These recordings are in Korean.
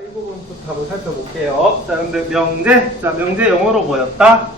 이 부분부터 한번 살펴볼게요. 자, 근데 명제. 자, 명제 영어로 뭐였다?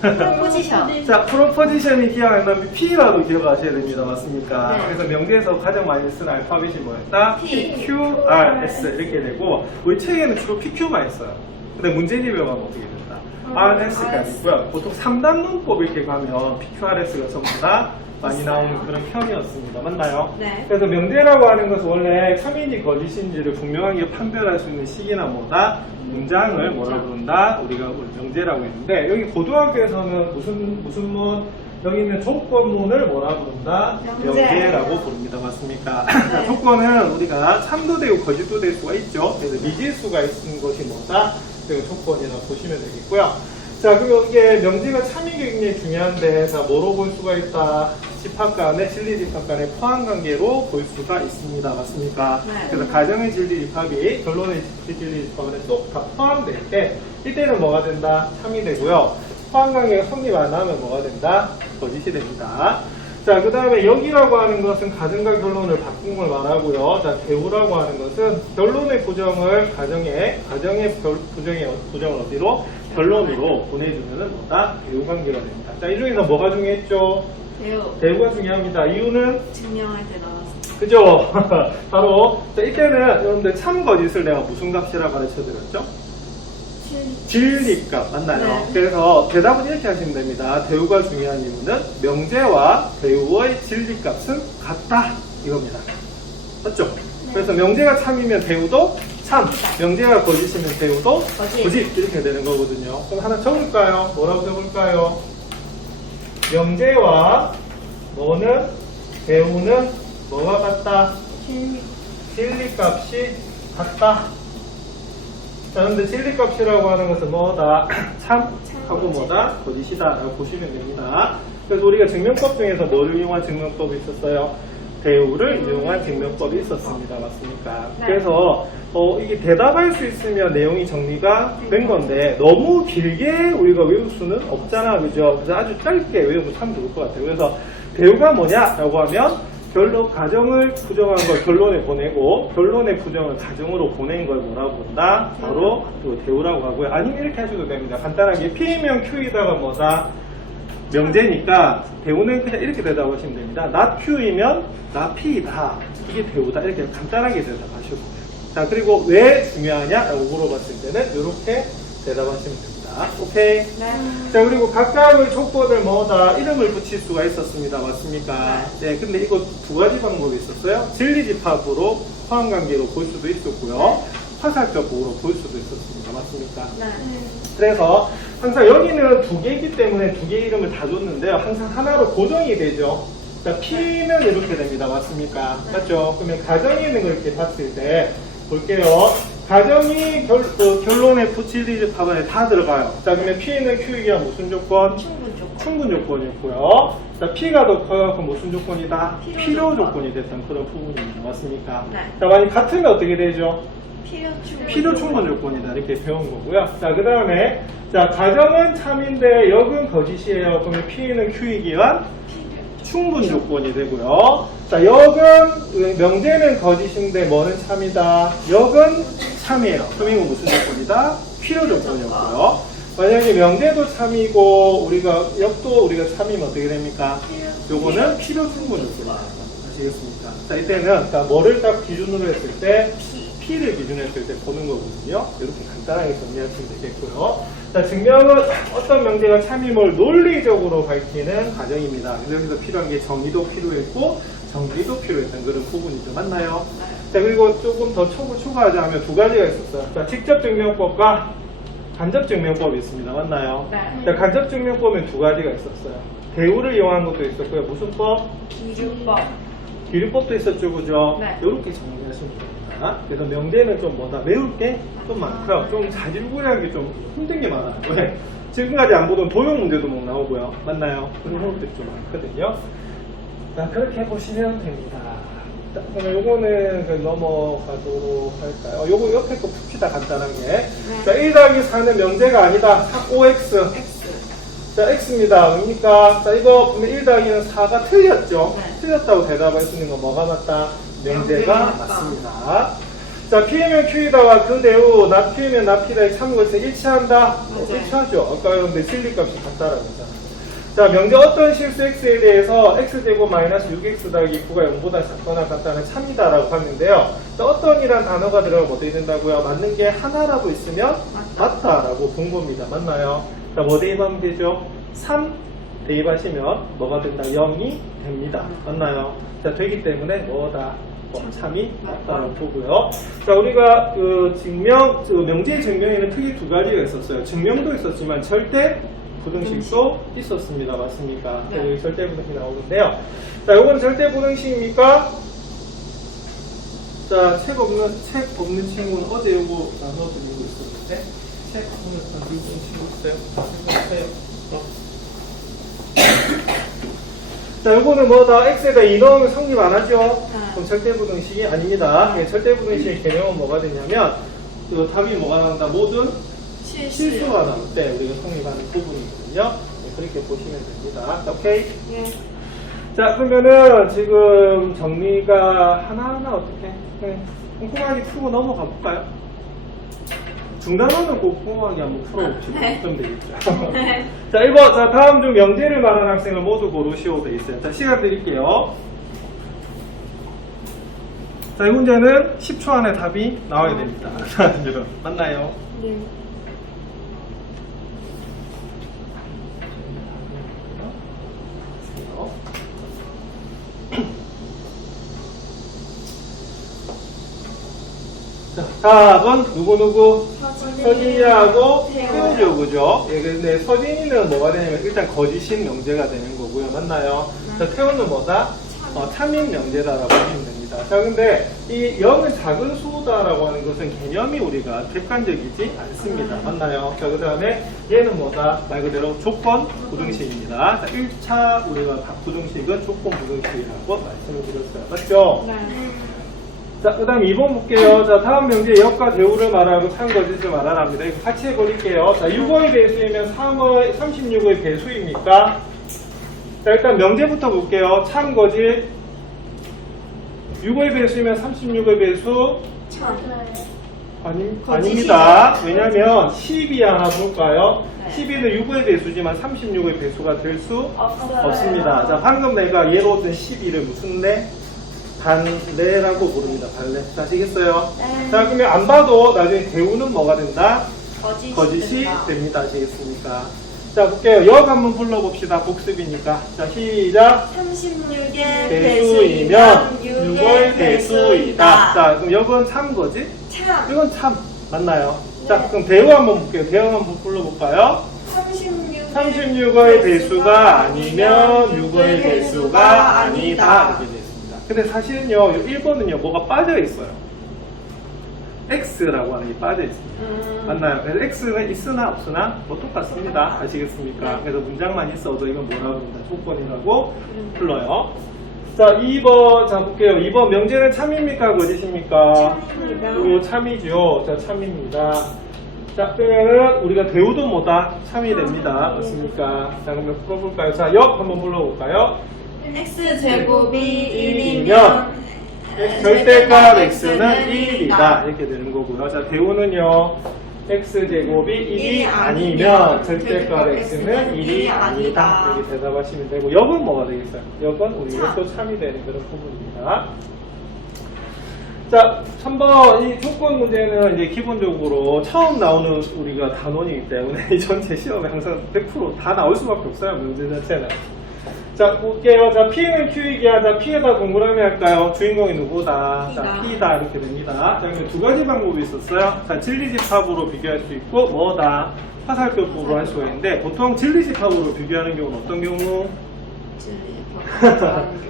프로포지션. 자, 프로포지션이 기억 안 나면 P라도 기억하셔야 됩니다. 맞습니까? 네. 그래서 명제에서 가장 많이 쓰는 알파벳이 뭐였다? P. Q, R, S 이렇게 되고 우리 책에는 주로 PQ만 있어요. 근데 문제집에만 어떻게 된다? R, S가 있고요. 보통 3단 문법 이렇게 가면 PQ, R, S가 전부 다 많이 나오는 그런 편이었습니다. 맞나요? 네. 그래서 명제라고 하는 것은 원래 참인지 거짓인지를 분명하게 판별할 수 있는 시기나 뭐다? 문장을 뭐라고 부른다? 우리가 명제라고 했는데 여기 고등학교에서는 무슨 문? 여기 있는 조건문을 뭐라고 부른다? 명제라고 부릅니다. 맞습니까? 자, 조건은 우리가 참도 되고 거짓도 될 수가 있죠. 그래서 미지수가 있는 것이 뭐다? 그 조건이라고 보시면 되겠고요. 자, 그럼 이게 명제가 참이 굉장히 중요한데, 자, 뭐로 볼 수가 있다? 집합간의 진리집합간의 포함관계로 볼 수가 있습니다. 맞습니까? 네. 그래서 가정의 진리집합이 결론의 진리집합에 쏙 다 포함될 때, 이때는 뭐가 된다? 참이 되고요. 포함관계가 성립 안 하면 뭐가 된다? 거짓이 됩니다. 자, 그 다음에 여기라고 하는 것은 가정과 결론을 바꾼 걸 말하고요. 자, 대우라고 하는 것은 결론의 부정을 가정의 부정을 어디로? 결론으로 보내주면은 뭐다? 대우 관계가 됩니다. 자, 이 중에서 뭐가 중요했죠? 대우가 중요합니다. 이유는? 증명할 때 나왔어. 그죠? 바로, 자, 이때는 여러분들 참 거짓을 내가 무슨 값이라 가르쳐 드렸죠? 진리값 맞나요? 네. 그래서 대답은 이렇게 하시면 됩니다. 대우가 중요한 이유는 명제와 대우의 진리값은 같다 이겁니다. 맞죠? 네. 그래서 명제가 참이면 대우도 참, 명제가 거짓이면 대우도 거짓. 거짓 이렇게 되는 거거든요. 그럼 하나 적을까요? 뭐라고 적을까요? 명제와 뭐는 대우는 뭐가 같다? 진리값이 같다. 자, 근데 진리값이라고 하는 것은 뭐다? 참하고 뭐다? 거짓이다 라고 보시면 됩니다. 그래서 우리가 증명법 중에서 뭐를 이용한 증명법이 있었어요? 대우를 이용한 증명법이 있었습니다. 맞습니까? 네. 그래서 이게 대답할 수 있으면 내용이 정리가 된 건데 너무 길게 우리가 외울 수는 없잖아. 그죠? 그래서 아주 짧게 외우면 참 좋을 것 같아요. 그래서 대우가 뭐냐라고 하면 가정을 부정한 걸 결론에 보내고 결론의 부정을 가정으로 보낸 걸 뭐라고 본다? 바로 또 대우라고 하고요. 아니면 이렇게 하셔도 됩니다. 간단하게 P면 Q이다가 뭐다? 명제니까 대우는 그냥 이렇게 대답하시면 됩니다. 나 Q이면 나 P이다. 이게 대우다. 이렇게 간단하게 대답하셔도 돼요. 자, 그리고 왜 중요하냐라고 물어봤을 때는 이렇게 대답하시면 됩니다. 오케이? 네. 자, 그리고 각각의 조건을 뭐다? 이름을 붙일 수가 있었습니다. 맞습니까? 네, 근데 이거 두 가지 방법이 있었어요. 진리집합으로 포함관계로 볼 수도 있었고요. 화살표로 볼 수도 있었습니다. 맞습니까? 네. 그래서 항상 여기는 두 개이기 때문에 두 개의 이름을 다 줬는데요. 항상 하나로 고정이 되죠. 자, P면 이렇게 됩니다. 맞습니까? 맞죠? 그러면 가정이 있는 걸 이렇게 봤을 때 볼게요. 가정이 결론의 진리집합 안에 다 들어가요. 자, 그러면 P는 Q이기와 무슨 조건? 충분 조건이었고요. 자, P가 더 커요. 그럼 무슨 조건이다? 필요 조건이 됐던 그런 부분입니다. 맞습니까? 네. 자, 만약 같으면 어떻게 되죠? 필요 충분. 충분 조건이다. 이렇게 배운 거고요. 자, 그 다음에, 자, 가정은 참인데 역은 거짓이에요. 그러면 P는 Q이기와 충분 조건이 되고요. 자, 역은, 명제는 거짓인데 뭐는 참이다? 역은 참이에요. 그럼 이건 무슨 조건이다? 필요 조건이었고요. 만약에 명제도 참이고, 역도 우리가 참이면 어떻게 됩니까? 요거는 필요 충분 조건입니다. 아시겠습니까? 자, 이때는, 자, 뭐를 딱 기준으로 했을 때, P를 기준으로 했을 때 보는 거거든요. 이렇게 간단하게 정리하시면 되겠고요. 자, 증명은 어떤 명제가 참임을 논리적으로 밝히는 과정입니다. 여기서 필요한 게 정의도 필요했고, 정리도 필요했던 그런 부분이죠. 맞나요? 자, 그리고 조금 더 추가하자면 두 가지가 있었어요. 자, 직접 증명법과 간접 증명법이 있습니다. 맞나요? 네. 자, 간접 증명법은 두 가지가 있었어요. 대우를 이용한 것도 있었고요. 무슨 법? 기준법. 기류법도 있었죠. 그죠? 네. 이렇게 정리하시면 됩니다. 그래서 명제는 좀 뭐다? 외울 게 좀 많고요. 좀 자질구레한 게 좀 힘든 게 많아요. 왜? 지금까지 안 보던 도형 문제도 막 나오고요. 맞나요? 그런 것들이 좀 많거든요. 자, 그렇게 보시면 됩니다. 자, 그러면 요거는 넘어가도록 할까요? 요거 옆에 거 풉시다, 간단하게. 자, 1 더하기 4는 명제가 아니다. 5x. 자, x입니다. 뭡니까? 자, 이거 보면 1 더하기는 4가 틀렸죠? 네. 틀렸다고 대답할 수 있는 건 뭐가 맞다? 명제가 맞습니다. 자, P면 Q에다가 그 대우, 나 P면 나 P다 참고해서 일치한다? 맞아요. 일치하죠. 아까 여러분들 진리값이 같다라고 했잖아. 자, 명제 어떤 실수 x에 대해서 x제곱 마이너스 6x 더하기 9가 0보다 작거나 같다는 참이다라고 하는데요. 자, 어떤이란 단어가 들어가면 어떻게 된다고요? 맞는 게 하나라고 있으면 맞다라고 본 겁니다. 맞나요? 자, 뭐 대입하면 되죠? 3 대입하시면 뭐가 된다? 0이 됩니다. 맞나요? 자, 되기 때문에 뭐다? 참이 맞다라고 보고요. 자, 우리가 명제의 증명에는 크게 두 가지가 있었어요. 증명도 있었지만 절대 부등식도 있었습니다. 맞습니까? 네. 여기 절대 부등식이 나오는데요. 자, 이건 절대 부등식입니까? 자, 책 없는 친구는 어제 요거 나눠드리고 있었는데, 책 오늘 다 들고 온 친구 있어요? 자, 요거는 뭐다? x에다 2 넣으면 성립 안 하죠? 그럼 절대 부등식이 아닙니다. 절대 부등식의 개념은 뭐가 되냐면, 그 답이 뭐가 나온다? 모든 실수가 나올 때 우리가 성립하는 부분이거든요. 네, 그렇게 보시면 됩니다. 자, 오케이? 예. 자, 그러면은 지금 정리가 하나하나 어떻게? 꼼꼼하게 풀고 넘어가 볼까요? 중단하면 꼭 꼼꼼하게 한번 풀어봅시다. 네. 좀 되겠죠. 자, 1번. 자, 다음 중 명제를 말하는 학생을 모두 고르시오 돼 있어요. 자, 시간 드릴게요. 자, 이 문제는 10초 안에 답이 나와야 됩니다. 여러분, 맞나요? 예. 자, 4번 누구? 서진이. 서진이하고 태연이요. 태연이요, 그죠? 예, 근데 서진이는 뭐가 되냐면 일단 거짓인 명제가 되는 거고요. 맞나요? 자, 태연은 뭐다? 참인 명제다라고 보시면 됩니다. 자, 근데 이 0은 작은 수다라고 하는 것은 개념이 우리가 객관적이지 않습니다. 맞나요? 자, 그 다음에 얘는 뭐다? 말 그대로 조건 부등식입니다. 자, 1차 우리가 부등식은 조건 부등식이라고 말씀을 드렸어요. 맞죠? 네. 자, 그 다음 2번 볼게요. 자, 다음 명제 역과 대우를 말하고 참 거짓을 말하랍니다. 이거 같이 해버릴게요. 자, 6의 배수이면 36의 배수입니까? 자, 일단 명제부터 볼게요. 참 거짓 6의 배수이면 36의 배수 아닙니다. 왜냐면 12 하나 볼까요? 네. 12는 6의 배수지만 36의 배수가 될 수 없어요. 없습니다. 자, 방금 내가 예로 든 12를 무슨 내? 반례라고 부릅니다. 반례. 아시겠어요? 네. 자, 그러면 안 봐도 나중에 대우는 뭐가 된다? 거짓이 된다. 됩니다. 아시겠습니까? 자, 볼게요. 역 한번 불러봅시다. 복습이니까. 자, 시작. 36의 배수이면 6의 6의 배수이다. 배수이다. 자, 그럼 역은 참 거지? 참. 이건 참. 맞나요? 자, 네. 그럼 대우 한번 볼게요. 대우 한번 불러볼까요? 36의 배수가 아니면 6의 배수가 아니다. 이렇게 되어 있습니다. 근데 사실은요, 1번은요, 뭐가 빠져 있어요. X라고 하는 게 빠져 있습니다. 맞나요? 그래서 X는 있으나 없으나 뭐 똑같습니다. 아시겠습니까? 네. 그래서 문장만 있어도 이건 뭐라고 합니다. 조건이라고 불러요. 자, 2번, 자, 볼게요. 2번 명제는 참입니까? 거짓입니까? 참입니다. 그리고 참이죠. 자, 참입니다. 자, 그러면은 우리가 대우도 뭐다? 참이 됩니다. 맞습니까? 자, 그러면 풀어볼까요? 자, 역 한번 불러볼까요? x제곱이 1이면 1이면 절대값 x는 1이다. 이렇게 되는 거고요. 자, 대우는요. x제곱이 1이 아니면 절대값 x는 1이 아니다. 이렇게 대답하시면 되고, 역은 뭐가 되겠어요? 역은 우리가 또 참이 되는 그런 부분입니다. 자, 3번 이 조건 문제는 이제 기본적으로 처음 나오는 우리가 단원이기 때문에 이 전체 시험에 항상 100% 다 나올 수밖에 없어요. 문제 자체는. 자, 볼게요. 자, P는 Q이기야. 자, P에다 동그라미 할까요? 주인공이 누구다? 자, P다. 이렇게 됩니다. 자, 그러면 두 가지 방법이 있었어요. 자, 진리집합으로 비교할 수 있고, 뭐다? 화살표법으로 할 수가 있는데, 보통 진리집합으로 비교하는 경우는 어떤 경우?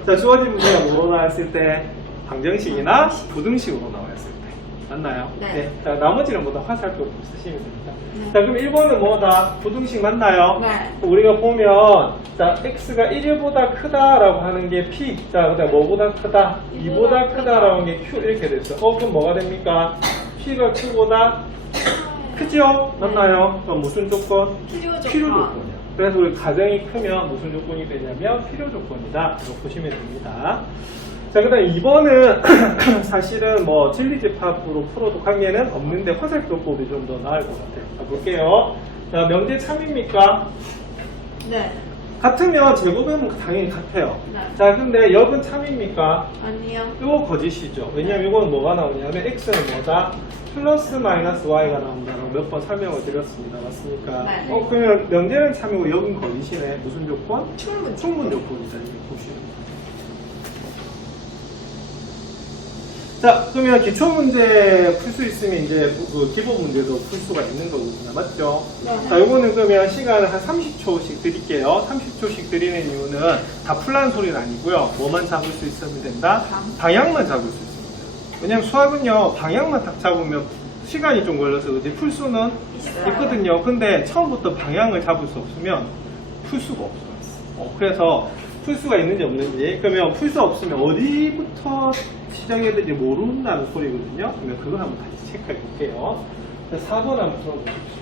자, 주어진 문제가 뭐로 나왔을 때? 방정식이나 부등식으로 나왔을 때. 맞나요? 네. 자, 나머지는 뭐다? 화살표 쓰시면 됩니다. 자, 그럼 1번은 뭐다? 부등식 맞나요? 네. 우리가 보면, 자, x가 1보다 크다라고 하는 게 p. 자, 그 다음 뭐보다 크다? 2보다 크다라고 하는 게 q. 이렇게 됐어요. 그럼 뭐가 됩니까? p가 q보다 크죠? 맞나요? 그럼 무슨 조건? 필요 조건이야. 그래서 우리 가정이 크면 무슨 조건이 되냐면 필요 조건이다. 이렇게 보시면 됩니다. 자, 그 다음에 2번은 사실은 뭐 진리집합으로 풀어도 관계는 없는데 화살표법이 좀 더 나을 것 같아요. 자, 볼게요. 자, 명제 참입니까? 네. 같으면 제곱은 당연히 같아요. 네. 자, 근데 역은 참입니까? 아니요. 이거 거짓이죠. 왜냐면 이건 뭐가 나오냐면 x는 뭐다? 플러스 마이너스 y가 나온다고 몇 번 설명을 드렸습니다. 맞습니까? 네. 그러면 명제는 참이고 역은 거짓이네. 무슨 조건? 충분. 충분 조건이다. 이렇게 보시면 돼요. 자, 그러면 기초 문제 풀 수 있으면 이제 그 기본 문제도 풀 수가 있는 거거든요. 맞죠? 네. 자, 요거는 그러면 시간을 한 30초씩 드릴게요. 30초씩 드리는 이유는 다 풀란 소리는 아니고요. 뭐만 잡을 수 있으면 된다? 방향만 잡을 수 있으면 돼요. 왜냐면 수학은요, 방향만 딱 잡으면 시간이 좀 걸려서 그지 풀 수는 있거든요. 근데 처음부터 방향을 잡을 수 없으면 풀 수가 없어요. 그래서 풀 수가 있는지 없는지, 그러면 풀 수 없으면 어디부터 시작해야 될지 모른다는 소리거든요. 그러면 그걸 한번 다시 체크해 볼게요. 4번 한번 풀어보십시오.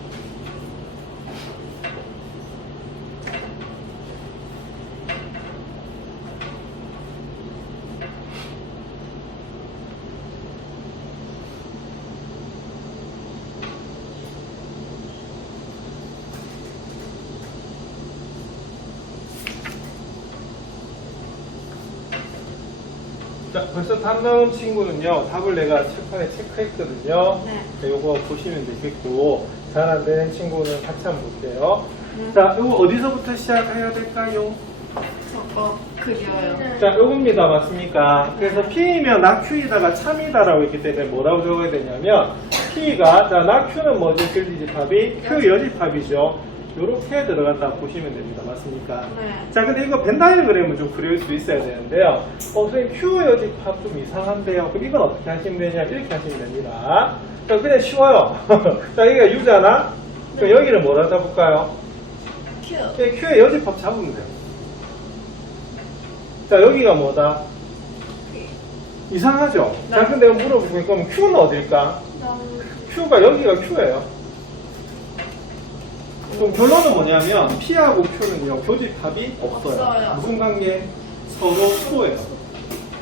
자, 벌써 답 나온 친구는요, 답을 내가 책판에 체크했거든요. 네. 자, 요거 보시면 되겠고, 잘 안 되는 친구는 같이 한번 볼게요. 네. 자, 요거 어디서부터 시작해야 될까요? 저거 그려요. 자, 요겁니다. 맞습니까? 그래서 P이면 나 Q이다가 참이다라고 했기 때문에 뭐라고 적어야 되냐면, P가, 자, 나 Q는 뭐지? 글리집합이? Q 여집합이죠. 요렇게 들어간다 보시면 됩니다. 맞습니까? 네. 자, 근데 이거 벤 다이어그램을 좀 그릴 수 있어야 되는데요. 선생님, Q 여집합 좀 이상한데요. 그럼 이건 어떻게 하시면 되냐? 이렇게 하시면 됩니다. 자, 그냥 쉬워요. 자, 여기가 U잖아? 그럼 여기를 뭐라 잡을까요? 큐. Q의 여집합 잡으면 돼요. 자, 여기가 뭐다? 이상하죠? 자, 근데 물어보고 그럼 Q는 어딜까? Q가 여기가 Q예요. 그럼 결론은 뭐냐면 P하고 Q는요 교집합이 없어요. 없어요. 무슨 관계? 서로 소예요.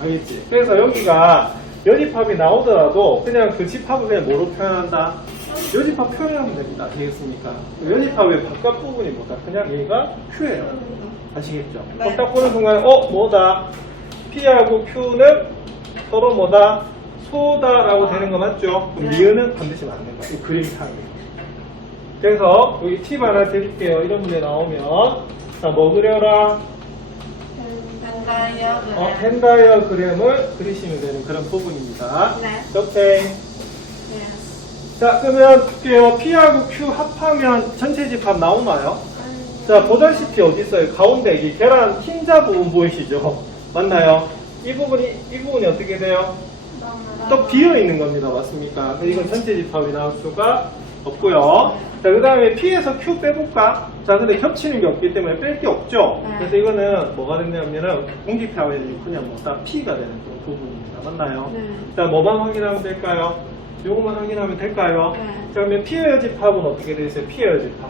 알겠지? 그래서 여기가 여집합이 나오더라도 그냥 그 집합을 그냥 뭐로 표현한다? 여집합 표현하면 됩니다. 아시겠습니까? 여집합의 바깥 부분이 뭐다? 그냥 얘가 Q예요. 아시겠죠? 네. 그럼 딱 보는 순간에 뭐다? P하고 Q는 서로 뭐다? 소다라고 되는 거 맞죠? 그럼 네. 니은은 반드시 맞는 거야. 이 그림상이에요. 그래서 여기 팁 하나 드릴게요. 이런 문제 나오면 자, 뭐 그려라? 벤다이어그램. 펜 다이어그램을 그리시면 되는 그런 부분입니다. 네. 오케이. 네. 자, 그러면 볼게요. P하고 Q 합하면 전체 집합 나오나요? 자, 보다시피 어디 있어요? 가운데 이 계란 흰자 부분 보이시죠? 맞나요? 이 부분이 어떻게 돼요? 또 비어 있는 겁니다. 맞습니까? 이건 전체 집합이 나올 수가 없고요. 자, 그 다음에 P에서 Q 빼볼까? 자, 근데 겹치는 게 없기 때문에 뺄 게 없죠? 네. 그래서 이거는 뭐가 됐냐면은 공집합이 그냥 뭐다 P가 되는 그런 부분입니다. 맞나요? 네. 자, 뭐만 확인하면 될까요? 요것만 확인하면 될까요? 네. 자, 그러면 P의 여집합은 어떻게 되어 있어요? P의 여집합.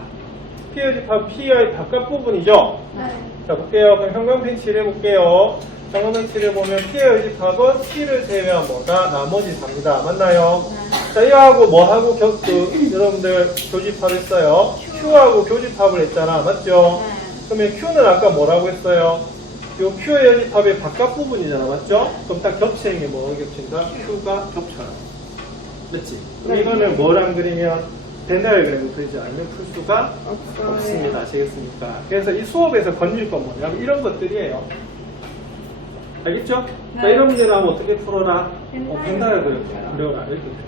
P의 여집합, P의 바깥 부분이죠? 네. 자, 볼게요. 그럼 형광펜 칠해볼게요. 형광펜 칠해보면 P의 여집합은 P를 제외한 뭐다? 나머지 4입니다. 맞나요? 네. 자, 이거하고 뭐하고 여러분들 교집합했어요? Q하고 교집합을 했잖아. 맞죠? 네. 그러면 Q는 아까 뭐라고 했어요? 요 Q의 여집합의 바깥 부분이잖아. 맞죠? 그럼 딱 겹치는 게 뭐가 겹친다? Q가 겹쳐요. 맞지? 그럼 네. 이거는 뭐랑 그리면 벤다이어그램을 그리지 않으면 풀 수가 없어요. 없습니다. 아시겠습니까? 그래서 이 수업에서 건질 건 뭐냐면 이런 것들이에요. 알겠죠? 네. 자, 이런 문제 나오면 어떻게 풀어라? 벤다이어그램. 벤다이어그램 그려라. 이렇게 되고.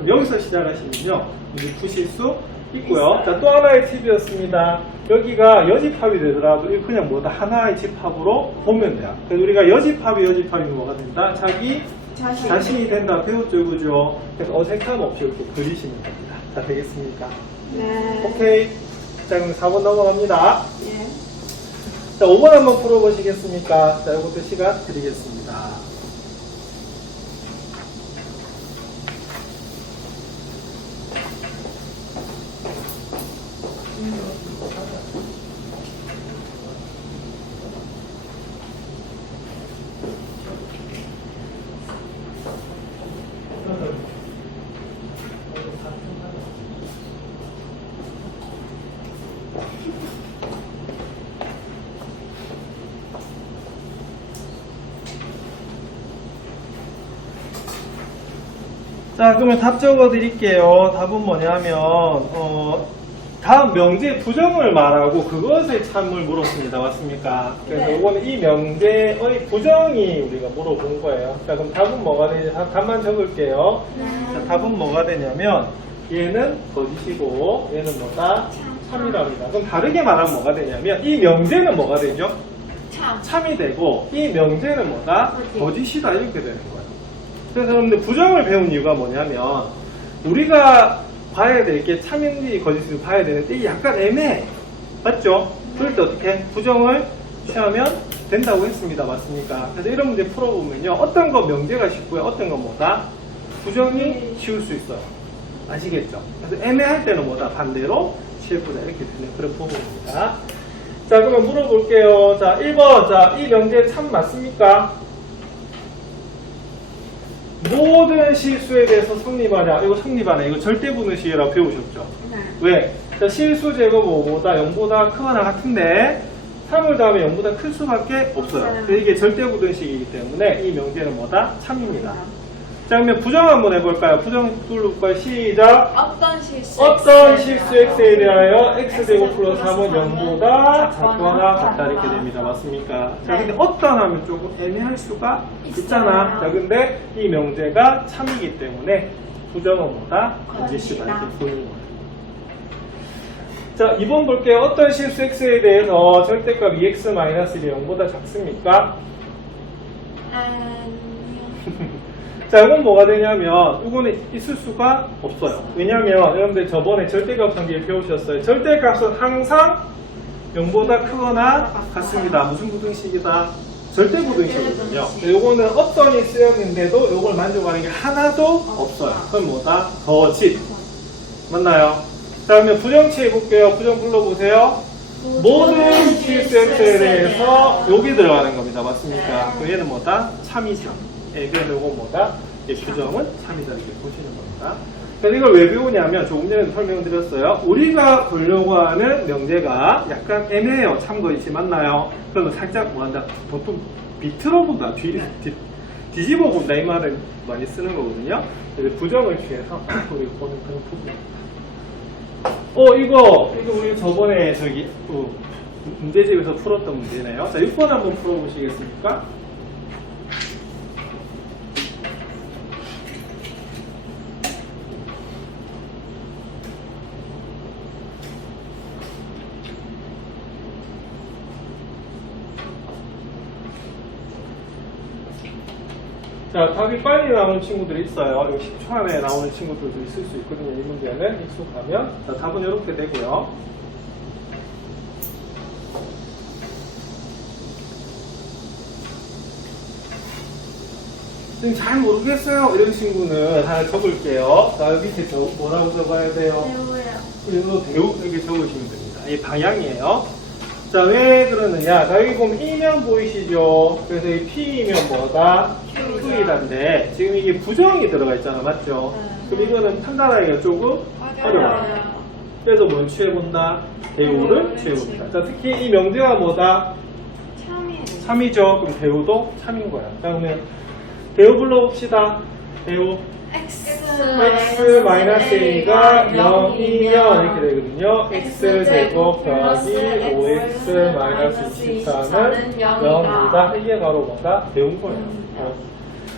그럼 여기서 시작하시면요. 이제 푸실 수 있고요. 자, 또 하나의 팁이었습니다. 여기가 여집합이 되더라도 이거 그냥 뭐다 하나의 집합으로 보면 돼요. 그래서 우리가 여집합이 뭐가 된다? 자신이 된다. 배웠죠, 그죠? 그래서 어색함 없이 이렇게 그리시면 됩니다. 자, 되겠습니까? 네. 오케이. 자, 그럼 4번 넘어갑니다. 예. 자, 5번 한번 풀어보시겠습니까? 자, 이것도 시간 드리겠습니다. 자, 그러면 답 적어 드릴게요. 답은 뭐냐면, 다음 명제 부정을 말하고 그것의 참을 물었습니다. 맞습니까? 그래서 네. 이거는 이 명제의 부정이 우리가 물어본 거예요. 자, 그럼 답은 뭐가 되냐? 답만 적을게요. 자, 답은 뭐가 되냐면, 얘는 거짓이고, 얘는 뭐다? 참이랍니다. 그럼 다르게 말하면 뭐가 되냐면, 이 명제는 뭐가 되죠? 참. 참이 되고, 이 명제는 뭐다? 거짓. 거짓이다. 이렇게 되는 거예요. 그래서 여러분들 부정을 배운 이유가 뭐냐면, 우리가 봐야 될 게 참인지 거짓인지 봐야 되는데, 이게 약간 애매해. 맞죠? 그럴 때 어떻게? 부정을 취하면 된다고 했습니다. 맞습니까? 그래서 이런 문제 풀어보면요. 어떤 건 명제가 쉽고요. 어떤 건 뭐다? 부정이 쉬울 수 있어요. 아시겠죠? 그래서 애매할 때는 뭐다? 반대로 실수다. 이렇게 되는 그런 부분입니다. 자, 그러면 물어볼게요. 자, 1번. 자, 이 명제 참 맞습니까? 모든 실수에 대해서 성립하냐? 이거 성립하네. 이거 절대분의 시라고 배우셨죠? 네. 왜? 자, 실수 제곱 뭐보다 0보다 크거나 같은데 3을 더하면 0보다 클 수밖에 없어요. 그래서 이게 절대부등식이기 때문에 이 명제는 뭐다? 참입니다. 자, 그러면 부정 한번 해볼까요? 부정 둘러볼까요? 시작! 어떤 실수 어떤 실수 x에 대하여 x제곱 플러스 3은 0보다 작거나 같다 이렇게 됩니다. 맞습니까? 자, 근데 어떤 하면 조금 애매할 수가 있잖아. 자, 근데 이 명제가 참이기 때문에 부정은 뭐다? 거짓이다 이렇게 보는 거예요. 자, 2번 볼게요. 어떤 실수 x에 대해서 절대값 2x-1이 0보다 작습니까? 아니요. 자, 이건 뭐가 되냐면, 이거는 있을 수가 없어요. 왜냐면, 여러분들 저번에 절대값 관계 배우셨어요. 절대값은 항상 0보다 크거나 같습니다. 무슨 부등식이다? 절대부등식이거든요. 요거는 어떤이 쓰였는데도 요걸 만족하는 게 하나도 없어요. 그건 뭐다? 거짓. 맞나요? 자, 그러면 부정치 해볼게요. 부정 불러보세요. 모든 실수 x에 대해서 여기 들어가는 겁니다. 맞습니까? 그럼 얘는 뭐다? 참이죠. 예, 그래서 이건 뭐다? 예, 부정은 참이다 이렇게 보시는 겁니다. 그래서 이걸 왜 배우냐면 조금 전에 설명드렸어요. 우리가 보려고 하는 명제가 약간 애매해요. 참거짓이 맞나요? 그러면 살짝 뭐한다? 보통 비틀어 본다, 뒤집어 본다 이 말을 많이 쓰는 거거든요. 그래서 부정을 취해서 우리가 보는 그런 부분. 이거 우리 저번에 저기 문제집에서 풀었던 문제네요. 자, 6번 한번 풀어보시겠습니까? 자, 답이 빨리 나오는 친구들이 있어요. 여기 10초 안에 나오는 친구들도 있을 수 있거든요. 이 문제는 익숙하면. 자, 답은 이렇게 되고요. 지금 잘 모르겠어요. 이런 친구는 하나 적을게요. 자, 여기 밑에 뭐라고 적어야 돼요? 배우요. 그래서 대우 이렇게 적으시면 됩니다. 이 방향이에요. 자, 왜 그러느냐? 자, 여기 보면 E면 보이시죠? 그래서 이 P이면 뭐다? Q이란데, 지금 이게 부정이 들어가 있잖아. 맞죠? 그럼 이거는 판단하기가 조금 어려워요. 그래서 뭘 취해본다? 대우를 취해본다. 자, 특히 이 명제가 뭐다? 참이에요. 참이죠. 그럼 대우도 참인 거야. 자, 그러면 대우 불러봅시다. 대우. x-a가 0이면 이렇게 되거든요. x제곱 더하기 5x-24는 0이다. 이게 바로 뭐다? 배운 거예요.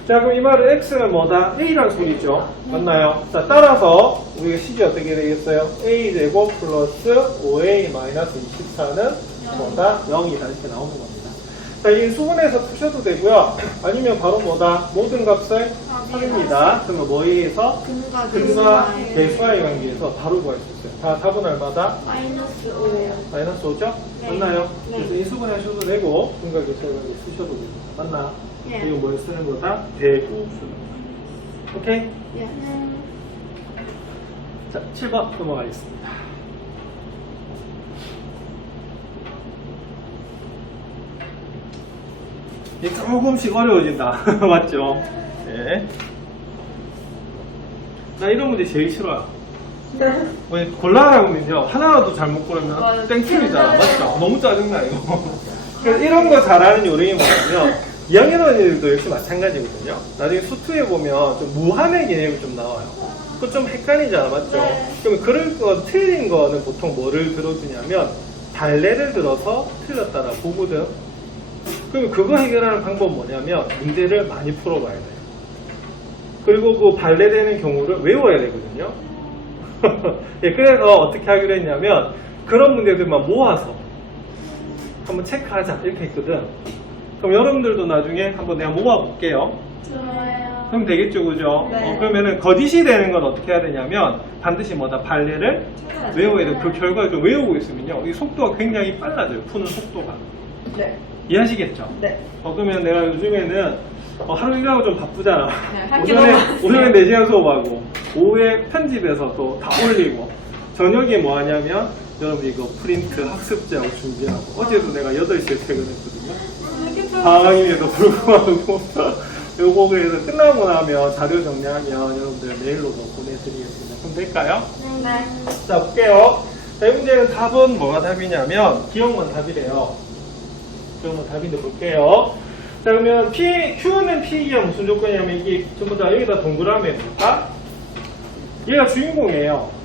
자, 그럼 이 말은 x는 뭐다? a란 소리죠. 맞나요? 자, 따라서 우리가 식이 어떻게 되겠어요? a제곱 플러스 5a-24는 뭐다? 0이다. 이렇게 나오는 겁니다. 자, 이 수분에서 푸셔도 되고요. 아니면 바로 뭐다? 모든 값을 3입니다. 그러면 뭐에 의해서? 근과 대수와의 관계에서 바로 구할 수 있어요. 다 답은 얼마다? 마이너스 5예요. 마이너스 5죠? 네. 맞나요? 네. 그래서 이 수분 하셔도 되고, 근과 대수와의 관계 쓰셔도 되고. 맞나? 네. 이거 뭘 쓰는 거다? 대우 쓰는 거. 오케이? 예. 자, 7번 넘어가겠습니다. 이게 조금씩 어려워진다. 맞죠? 네. 나 이런 문제 제일 싫어요. 왜 골라라고면요 하나라도 잘못 고르면 땡틀이잖아. 맞죠? 너무 짜증나 이거. 그래서 이런 거 잘하는 요령이 뭐냐면 2학년 애들도 역시 마찬가지거든요. 나중에 수투에 보면 좀 무한의 개념이 좀 나와요. 그거 좀 헷갈리잖아, 맞죠? 네. 그러면 그럴 거 틀린 거는 보통 뭐를 들어주냐면 발레를 들어서 틀렸다라 보거든. 그러면 그거 해결하는 방법은 뭐냐면 문제를 많이 풀어봐야 돼요. 그리고 그 발레되는 경우를 외워야 되거든요. 예, 그래서 어떻게 하기로 했냐면 그런 문제들만 모아서 한번 체크하자 이렇게 했거든. 그럼 여러분들도 나중에 한번 내가 모아볼게요. 좋아요. 그럼 되겠죠, 그죠? 네. 그러면은 거짓이 되는 건 어떻게 해야 되냐면 반드시 뭐다 발레를 외워야 돼. 그 결과를 좀 외우고 있으면요, 이 속도가 굉장히 빨라져요. 푸는 속도가. 네. 이해하시겠죠? 네. 그러면 내가 요즘에는 하루 일하고 좀 바쁘잖아. 네, 할게 오전에, 너무 많아요. 오전에 4시간 수업하고 오후에 편집해서 또 다 올리고 저녁에 뭐 하냐면 여러분 이거 프린트 학습지하고 준비하고 어제도 내가 8시에 퇴근했거든요. 방학임에도 불구하고 요거 그래서 끝나고 나면 자료 정리하면 여러분들 메일로도 보내드리겠습니다. 그럼 될까요? 네. 자 볼게요. 자, 이 문제는 답은 뭐가 답이냐면 기억만 답이래요. 기억만 답인데 볼게요. 자 그러면 Q는 P가 무슨 조건이냐면 이게 전부 다 여기다 동그라미 해볼까? 얘가 주인공이에요.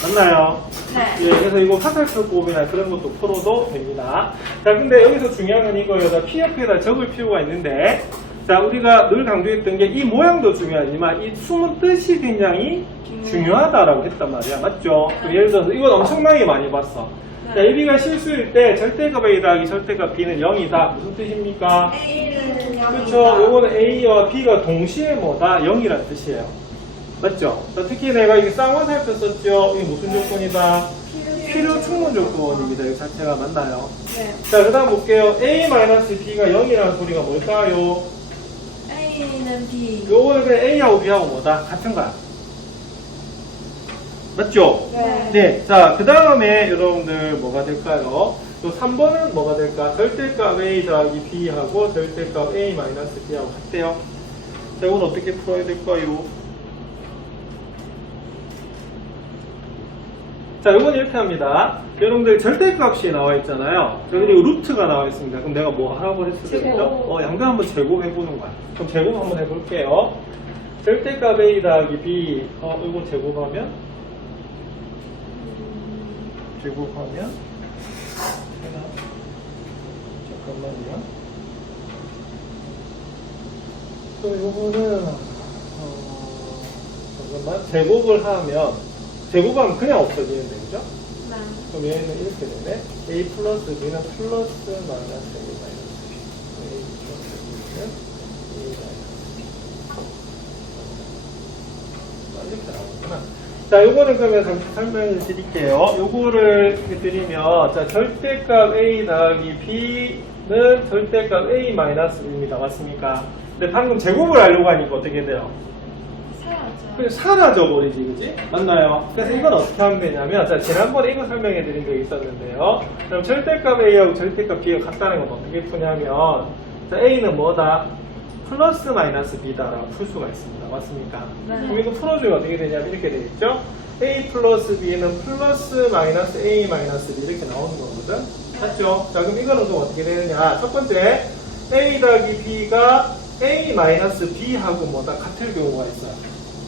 맞나요? 네. 예, 그래서 이거 화살표법이나 그런 것도 풀어도 됩니다. 자, 근데 여기서 중요한 건 이거예요. 자, P 옆에다 적을 필요가 있는데, 자, 우리가 늘 강조했던 게 이 모양도 중요하지만 이 숨은 뜻이 굉장히 중요하다라고 했단 말이야. 맞죠? 예를 들어서 이건 엄청나게 많이 봤어. 자, AB가 실수일 때 절대값 A 더하기 절대값 B는 0이다. 무슨 뜻입니까? A는 0이다. 그렇죠. 요거는 A와 B가 동시에 뭐다? 0이란 뜻이에요. 맞죠? 자, 특히 내가 이게 쌍화살표 썼죠? 이게 무슨 조건이다? 필요 충분 조건입니다. 이 자체가 맞나요? 네. 자, 그 다음 볼게요. A-B가 0이라는 소리가 뭘까요? A는 B. 요거는 그냥 A하고 B하고 뭐다? 같은 거야. 맞죠? 네. 네. 자, 그 다음에 여러분들 뭐가 될까요? 요 3번은 뭐가 될까? 절대값 A 더하기 B하고 절대값 A-B하고 같대요. 자, 이건 어떻게 풀어야 될까요? 자, 이건 이렇게 합니다. 여러분들 절대값이 나와 있잖아요. 자, 그리고 루트가 나와 있습니다. 그럼 내가 뭐 하라고 했을 때죠? 양변 한번 제곱해보는 거야. 그럼 제곱 한번 해볼게요. 절대값 A 더하기 B, 이거 제곱하면? 제곱하면? 잠깐만요. 그럼 요거는, 잠깐만. 제곱하면 그냥 없어지는데, 그죠? 네. 그럼 얘는 이렇게 되네. A 플러스 B는 플러스 마이너스 A 마이너스 B. A 플러스 B는 A 마이너스 B. 이렇게 나오구나. 자, 요거는 그러면 잠시 설명을 드릴게요. 요거를 드리면, 자, 절대값 A 더하기 B는 절대값 A 마이너스 B입니다. 맞습니까? 근데 방금 제곱을 하려고 하니까 어떻게 돼요? 사야죠. 사라져버리지, 그지? 맞나요? 그래서 이건 어떻게 하면 되냐면, 자, 지난번에 이거 설명해 드린 적이 있었는데요. 그럼 절대값 A하고 절대값 B가 같다는 건 어떻게 푸냐면, 자, A는 뭐다? 플러스 마이너스 B다라고 풀 수가 있습니다. 맞습니까? 네. 그럼 이거 풀어주면 어떻게 되냐면 이렇게 되겠죠? A 플러스 B는 플러스 마이너스 A 마이너스 B 이렇게 나오는 거거든? 맞죠? 자, 그럼 이거는 좀 어떻게 되느냐? 첫 번째, A 더하기 B가 A 마이너스 B하고 뭐다? 같을 경우가 있어요.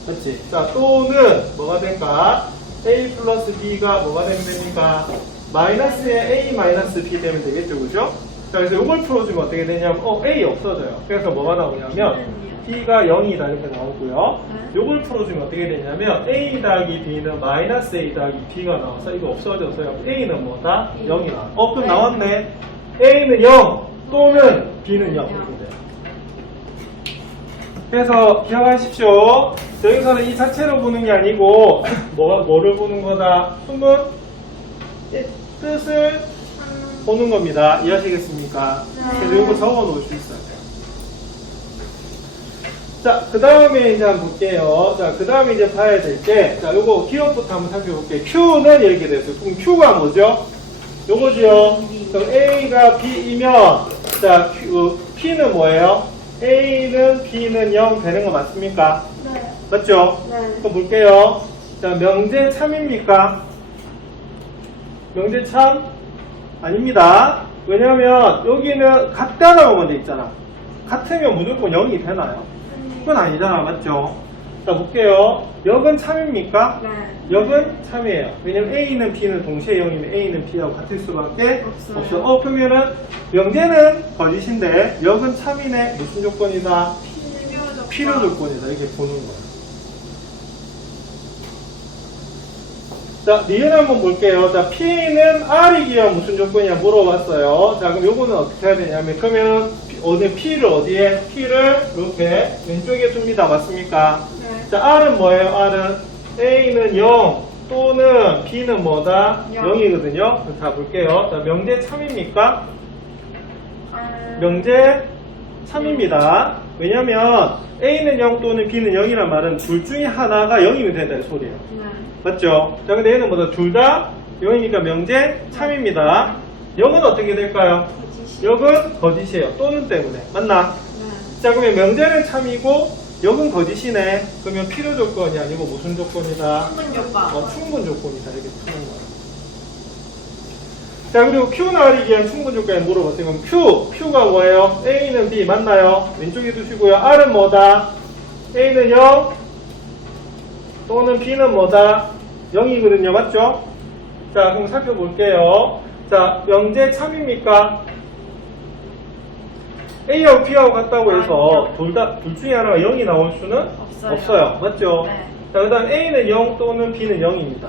그렇지? 자, 또는 뭐가 될까? A 플러스 B가 뭐가 되면 됩니까? 마이너스에 A 마이너스 B 되면 되겠죠, 그죠? 자, 그래서 이걸 풀어주면 어떻게 되냐면, A 없어져요. 그래서 뭐가 나오냐면, B가 0이다 이렇게 나오고요. 이걸 풀어주면 어떻게 되냐면, A 더하기 B는 마이너스 A 더하기 B가 나와서 이거 없어져서요. A는 뭐다? 0이 나와. 그럼 나왔네. A는 0 또는 B는 0 이렇게 돼요. 그래서 기억하십시오. 여기서는 이 자체로 보는 게 아니고 뭐를 보는 거다? 숨은 뜻을 보는 겁니다. 이해하시겠습니까? 그래서 이거 적어 놓을 수 있어야 돼요. 자, 그 다음에 이제 한번 볼게요. 자, 그 다음에 이제 봐야 될 게, 자, 요거 기억부터 한번 살펴볼게요. Q는 이렇게 됐어요. 그럼 Q가 뭐죠? 요거죠. 그럼 A가 B이면, 자, P는 뭐예요? A는 B는 0 되는 거 맞습니까? 네. 맞죠? 네. 또 볼게요. 자, 명제 참입니까? 명제 참? 아닙니다. 왜냐면 여기는 같다라고 먼저 있잖아. 같으면 무조건 0이 되나요? 그건 아니잖아, 맞죠? 자, 볼게요. 역은 참입니까? 네. 역은 참이에요. 왜냐면 A는 B는 동시에 0이면 A는 B하고 같을 수밖에 없어요. 없어. 그러면은 명제는 거짓인데 역은 참이네. 무슨 조건이다? 필요 조건이다. 이렇게 보는 거예요. 자, 니은 한번 볼게요. 자, P는 R이기와 무슨 조건이냐 물어봤어요. 자, 그럼 요거는 어떻게 해야 되냐면, 그러면 어디 P를 어디에? P를 이렇게 왼쪽에 둡니다. 맞습니까? 네. 자, R은 뭐예요? R은 A는 0 또는 B는 뭐다? 0이거든요. 자, 볼게요. 자, 명제 참입니까? 명제 참입니다. 왜냐면 A는 0 또는 B는 0이란 말은 둘 중에 하나가 0이면 된다 이 소리예요. 네. 맞죠? 자, 근데 얘는 뭐다? 둘 다 0이니까 명제 참입니다. 0은 어떻게 될까요? 거짓이. 0은 거짓이에요. 또는 때문에. 맞나? 네. 자, 그러면 명제는 참이고 0은 거짓이네. 그러면 필요 조건이 아니고 무슨 조건이다? 충분 요건. 충분 조건이다. 이렇게 푸는 거예요. 자, 그리고 Q는 R이기 위한 충분 조건을 물어봤어요. 그럼 Q가 뭐예요? A는 B 맞나요? 왼쪽에 두시고요. R은 뭐다? A는 0 또는 B는 뭐다? 0이거든요. 맞죠? 자, 그럼 살펴볼게요. 자, 명제 참입니까? A하고 B하고 같다고 해서 둘 중에 하나가 0이 나올 수는 없어요. 맞죠? 네. 자, 그 다음 A는 0 또는 B는 0입니다.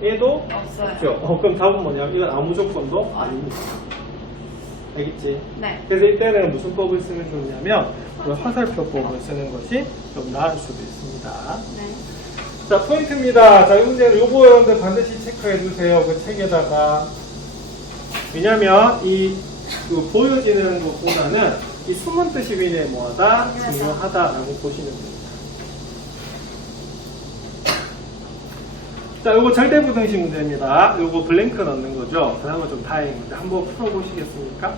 네. 얘도 없어요. 없죠. 그럼 답은 뭐냐? 이건 아무 조건도 아닙니다. 알겠지? 네. 그래서 이때는 무슨 법을 쓰는 거냐면 그 화살표법을 쓰는 것이 좀 나을 수도 있습니다. 네. 자, 포인트입니다. 자, 이 문제는 요거 여러분들 반드시 체크해 주세요. 그 책에다가. 왜냐면 그 보여지는 것보다는 이 숨은 뜻이 굉장히 뭐하다? 중요하다라고 보시면 됩니다. 자, 요거 절대부등식 문제입니다. 요거 블랭크 넣는 거죠. 그나마 좀 다행인데 한번 풀어보시겠습니까?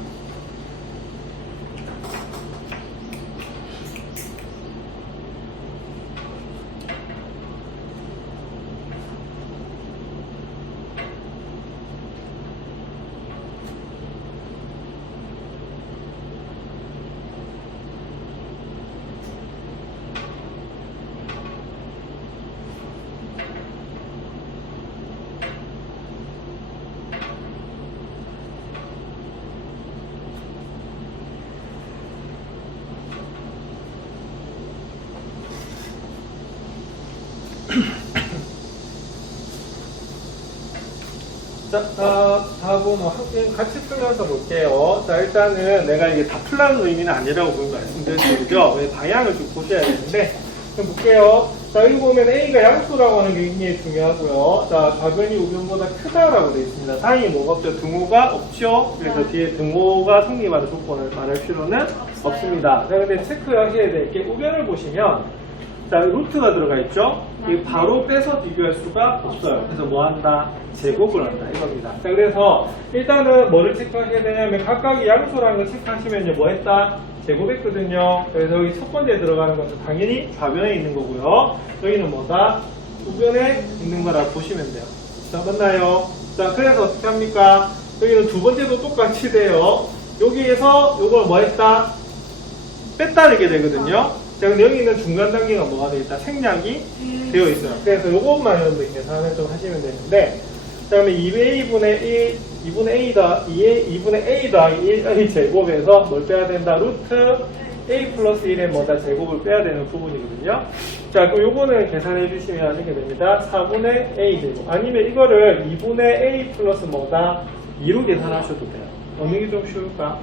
자, 답은 같이 풀면서 볼게요. 자, 일단은 내가 이게 다 풀라는 의미는 아니라고 말씀드렸죠. 왜 방향을 좀 보셔야 되는데. 좀 볼게요. 자, 여기 보면 A가 양수라고 하는 게 굉장히 중요하고요. 자, 좌변이 우변보다 크다라고 되어 있습니다. 다행히 뭐가 없죠? 등호가 없죠? 그래서 뒤에 등호가 성립하는 조건을 말할 필요는 없습니다. 자, 근데 체크하셔야 될 게 우변을 보시면 자, 루트가 들어가 있죠? 이 바로 빼서 비교할 수가 없어요. 그래서 뭐 한다? 제곱을 한다. 이겁니다. 자, 그래서 일단은 뭐를 체크하셔야 되냐면 각각의 양수라는 걸 체크하시면요. 뭐 했다? 제곱했거든요. 그래서 여기 첫 번째 들어가는 것은 당연히 좌변에 있는 거고요. 여기는 뭐다? 우변에 있는 거라 보시면 돼요. 자, 맞나요? 자, 그래서 어떻게 합니까? 여기는 두 번째도 똑같이 돼요. 여기에서 요걸 뭐 했다? 뺐다 이렇게 되거든요. 자, 근데 여기는 중간 단계가 뭐가 되어 있다? 생략이 되어 있어요. 그래서 요것만 여러분들 계산을 좀 하시면 되는데, 자, 그러면 2분의 A다, 2분의 A 더하기 1의 제곱에서 뭘 빼야 된다? 루트 A 플러스 1의 뭐다? 제곱을 빼야 되는 부분이거든요. 자, 그럼 요거는 계산해 주시면 이렇게 됩니다. 4분의 A 제곱. 아니면 이거를 2분의 A 플러스 뭐다? 2로 계산하셔도 돼요. 어느 게 좀 쉬울까?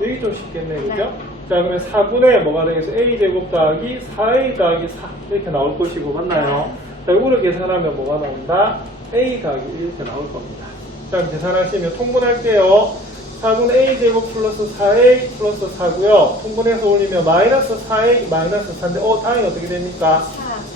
여기 좀 쉽겠네, 그죠? 자, 그러면 4분의 뭐가 되겠어? A제곱 더하기 4A 더하기 4 이렇게 나올 것이고, 맞나요? 자, 이거를 계산하면 뭐가 나온다? A 더하기 1 이렇게 나올 겁니다. 자, 계산하시면 통분할게요. 4분의 A제곱 플러스 4A 플러스 4고요. 통분해서 올리면 마이너스 4A 마이너스 4인데, 다음이 어떻게 됩니까?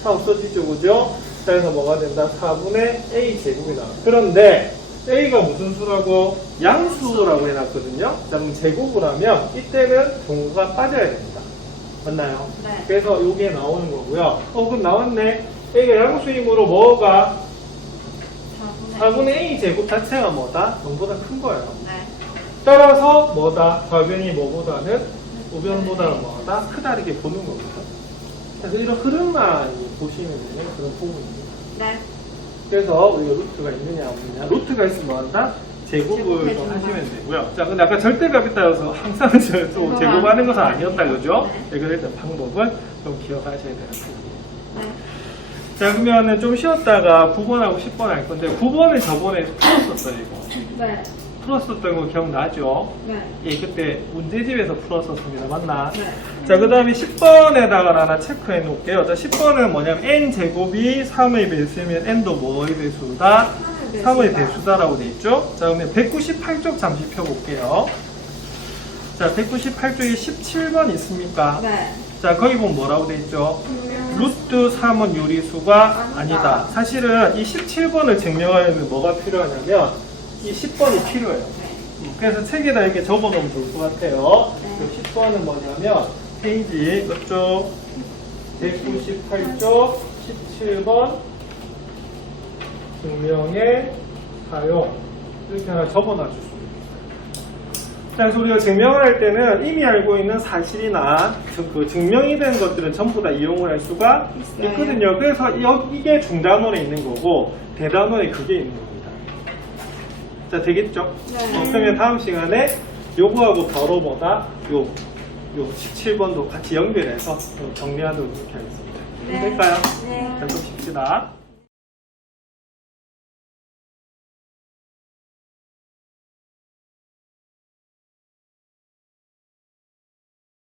4 없어지죠, 그죠? 자, 그래서 뭐가 된다? 4분의 A제곱이 나와요. 그런데, A가 무슨 수라고? 양수라고 해놨거든요. 자, 그럼 제곱을 하면 이때는 동호가 빠져야 됩니다. 맞나요? 네. 그래서 이게 나오는 거고요. 그럼 나왔네. A가 양수이므로 뭐가? 4분의 A 제곱 자체가 뭐다? 0보다 큰 거예요. 네. 따라서 뭐다? 좌변이 뭐보다는 우변보다는 뭐다? 크다 이렇게 보는 거거든. 그래서 이런 흐름만 보시면 되는 그런 부분입니다. 네. 그래서 우리가 루트가 있느냐 없느냐, 루트가 있으면 뭐한다? 제곱을 좀 제곱해주는 하시면 되고요. 자, 근데 아까 절대값이 따라서 항상 또 제곱하는 것은 아니었다, 그죠? 네, 그래서 방법은 좀 기억하셔야 되는 부분이에요. 네. 자, 그러면은 좀 쉬었다가 9번하고 10번 할 건데, 9번은 저번에 풀었었어요, 이거. 네. 풀었었던 거 기억나죠? 네. 예, 그때 문제집에서 풀었었습니다. 맞나? 네. 자, 그 다음에 10번에다가 하나 체크해 놓을게요. 자, 10번은 뭐냐면, n제곱이 3의 배수면 n도 뭐의 배수다? 3의 배수다라고 돼 있죠? 자, 그러면 198쪽 잠시 펴볼게요. 자, 198쪽에 17번 있습니까? 네. 자, 거기 보면 뭐라고 돼 있죠? 루트 3은 요리수가 아니다. 사실은 이 17번을 증명하려면 뭐가 필요하냐면, 이 10번이 필요해요. 그래서 책에다 이렇게 적어놓으면 좋을 것 같아요. 네. 그 10번은 뭐냐면, 페이지 이쪽 198쪽 17번 증명의 사용 이렇게 하나 적어놔 줄 수 있어요. 자, 그래서 우리가 증명을 할 때는 이미 알고 있는 사실이나 그 증명이 된 것들은 전부 다 이용을 할 수가 있어요. 있거든요. 그래서 이게 중단원에 있는 거고 대단원에 그게 있는 겁니다. 자, 되겠죠? 네. 그러면 다음 시간에 요거하고 바로 뭐다? 요 17번도 같이 연결해서 정리하도록 이렇게 하겠습니다. 네. 될까요? 네. 자, 좀 쉽시다.